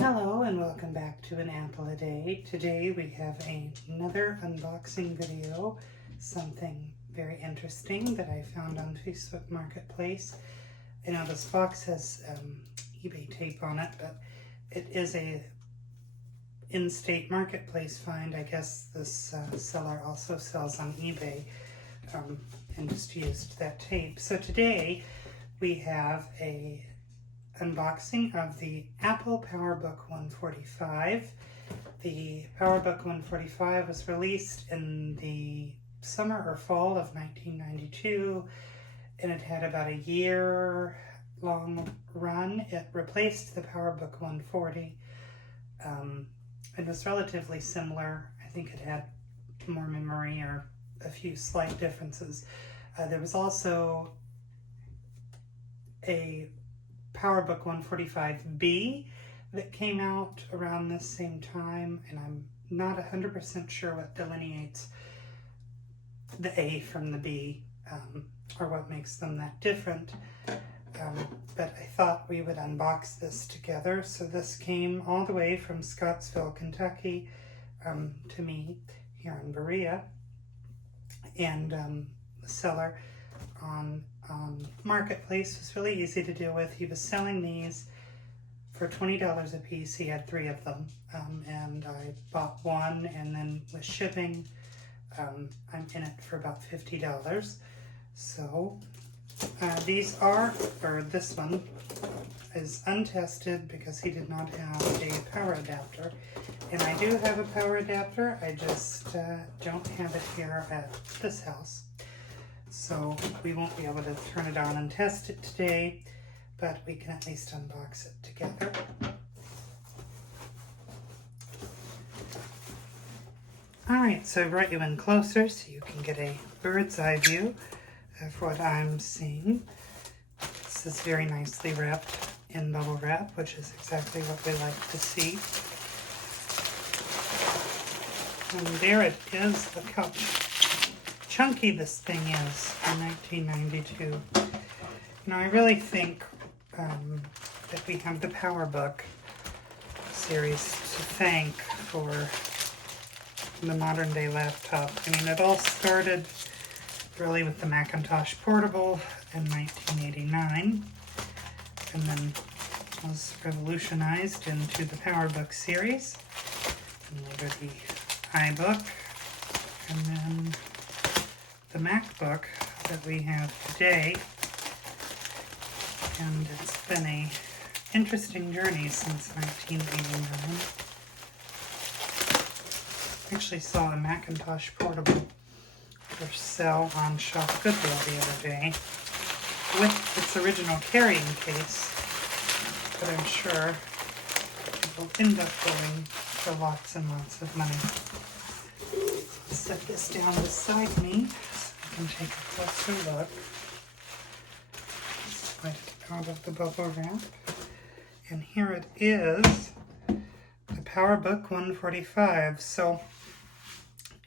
Hello and welcome back to An Apple a Day. Today we have another unboxing video, something very interesting that I found on Facebook Marketplace. I know this box has eBay tape on it, but it is a in-state marketplace find. I guess this seller also sells on eBay and just used that tape. So today we have a unboxing of the Apple PowerBook 145. The PowerBook 145 was released in the summer or fall of 1992, and it had about a year-long run. It replaced the PowerBook 140. It was relatively similar. I think it had more memory or a few slight differences. There was also a PowerBook 145B that came out around this same time, and I'm not 100% sure what delineates the A from the B or what makes them that different, but I thought we would unbox this together. So this came all the way from Scottsville, Kentucky to me here in Berea, and the seller on Marketplace was really easy to deal with. He was selling these for $20 a piece. He had 3 of them, and I bought one, and then with shipping, I'm in it for about $50. So these are, or this one is untested because he did not have a power adapter, and I do have a power adapter. I just don't have it here at this house. So we won't be able to turn it on and test it today, but we can at least unbox it together. Alright, so I brought you in closer so you can get a bird's eye view of what I'm seeing. This is very nicely wrapped in bubble wrap, which is exactly what we like to see. And there it is. Look how chunky this thing is in 1992. You know, I really think that we have the PowerBook series to thank for the modern day laptop. I mean, it all started really with the Macintosh Portable in 1989, and then was revolutionized into the PowerBook series, and later the iBook, and then the MacBook that we have today. And it's been a interesting journey since 1989. I actually saw a Macintosh Portable for sale on Shop Goodwill the other day with its original carrying case, but I'm sure it will end up going for lots and lots of money. Set this down beside me so I can take a closer look. Slide it out of the bubble wrap. And here it is, the PowerBook 145. So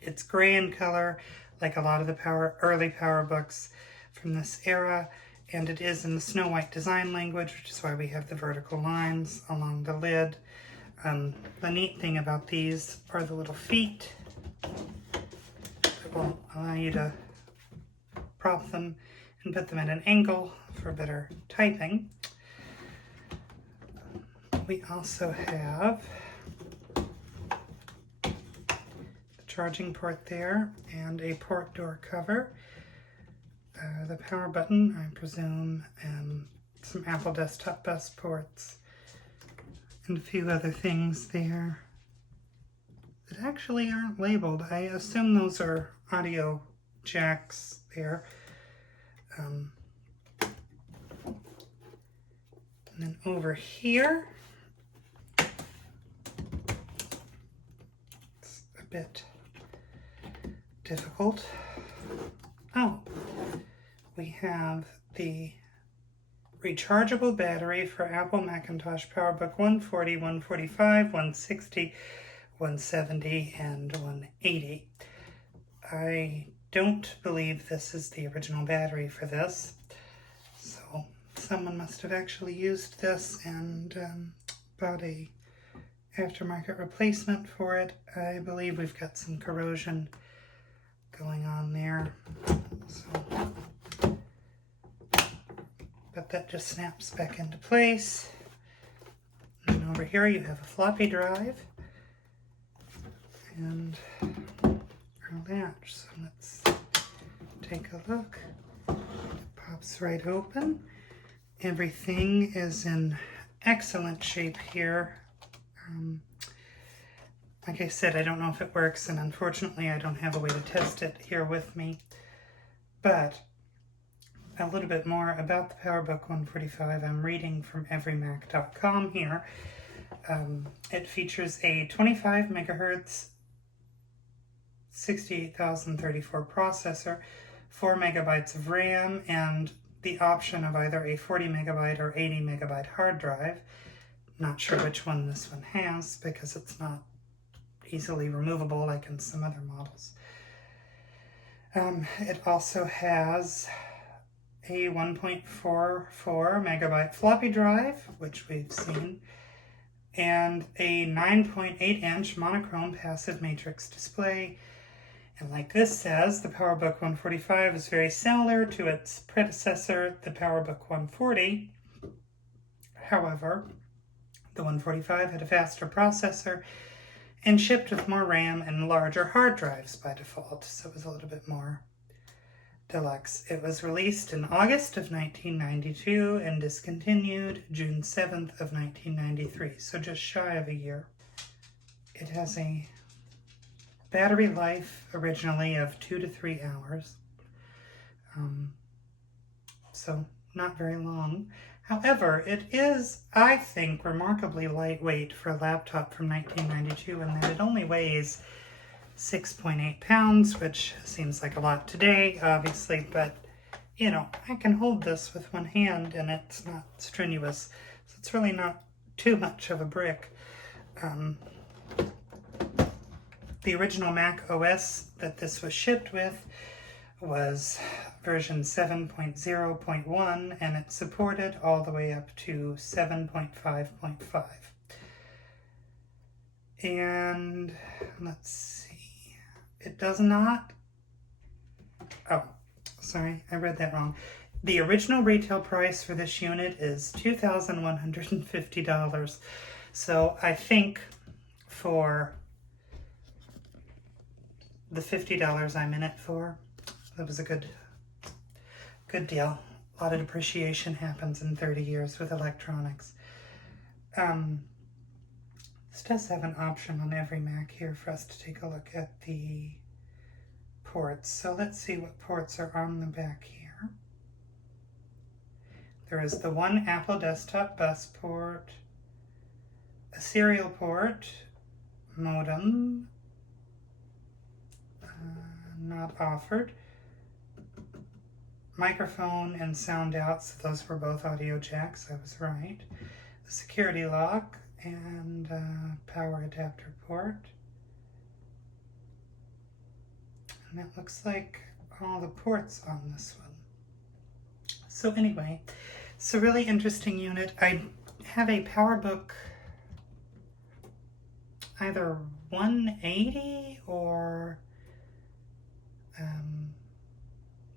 it's gray in color, like a lot of the early PowerBooks from this era, and it is in the Snow White design language, which is why we have the vertical lines along the lid. The neat thing about these are the little feet that will allow you to prop them and put them at an angle for better typing. We also have the charging port there and a port door cover. The power button, I presume, and some Apple Desktop Bus ports, and a few other things there that actually aren't labeled. I assume those are audio jacks there. And then over here, it's a bit difficult. Oh, we have the rechargeable battery for Apple Macintosh PowerBook 140, 145, 160, 170, and 180. I don't believe this is the original battery for this, so someone must have actually used this and about a aftermarket replacement for it. I believe we've got some corrosion going on there. So, but that just snaps back into place. And over here you have a floppy drive and our latch. So let's take a look. It pops right open. Everything is in excellent shape here. Like I said, I don't know if it works, and unfortunately I don't have a way to test it here with me. But a little bit more about the PowerBook 145. I'm reading from everymac.com here. It features a 25 megahertz 68,034 processor, 4 megabytes of RAM, and the option of either a 40 megabyte or 80 megabyte hard drive. Not sure which one this one has because it's not easily removable like in some other models. It also has a 1.44 megabyte floppy drive, which we've seen, and a 9.8 inch monochrome passive matrix display. And like this says, the PowerBook 145 is very similar to its predecessor, the PowerBook 140. However, the 145 had a faster processor and shipped with more RAM and larger hard drives by default, so it was a little bit more deluxe. It was released in August of 1992 and discontinued June 7th of 1993, so just shy of a year. It has a battery life originally of 2 to 3 hours, so not very long. However, it is, I think, remarkably lightweight for a laptop from 1992 in that it only weighs 6.8 pounds, which seems like a lot today, obviously, but, you know, I can hold this with one hand and it's not strenuous, so it's really not too much of a brick. The original Mac OS that this was shipped with was version 7.0.1, and it supported all the way up to 7.5.5. And let's see, it does not, oh, sorry, I read that wrong. The original retail price for this unit is $2,150. So I think for the $50 I'm in it for, that was a good deal. A lot of depreciation happens in 30 years with electronics. This does have an option on every Mac here for us to take a look at the ports. So let's see what ports are on the back here. There is the one Apple desktop bus port, a serial port, modem, not offered, microphone and sound out, so those were both audio jacks, I was right, the security lock, and power adapter port. And that looks like all the ports on this one. So anyway, it's a really interesting unit. I have a PowerBook either 180 or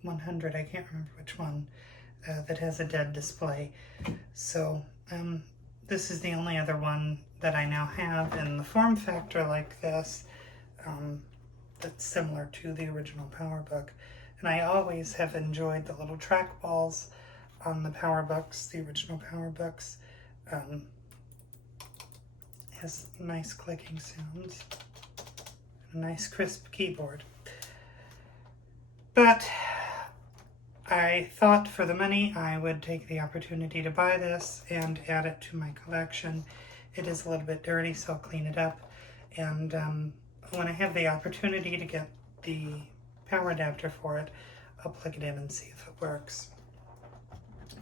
100, I can't remember which one, that has a dead display. So this is the only other one that I now have in the form factor like this, that's similar to the original PowerBook. And I always have enjoyed the little trackballs on the PowerBooks, the original PowerBooks. Has nice clicking sounds, and a nice crisp keyboard. But I thought for the money I would take the opportunity to buy this and add it to my collection. It is a little bit dirty, so I'll clean it up. And when I have the opportunity to get the power adapter for it, I'll plug it in and see if it works.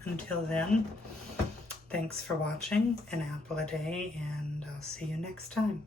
Until then, thanks for watching, an apple a day, and I'll see you next time.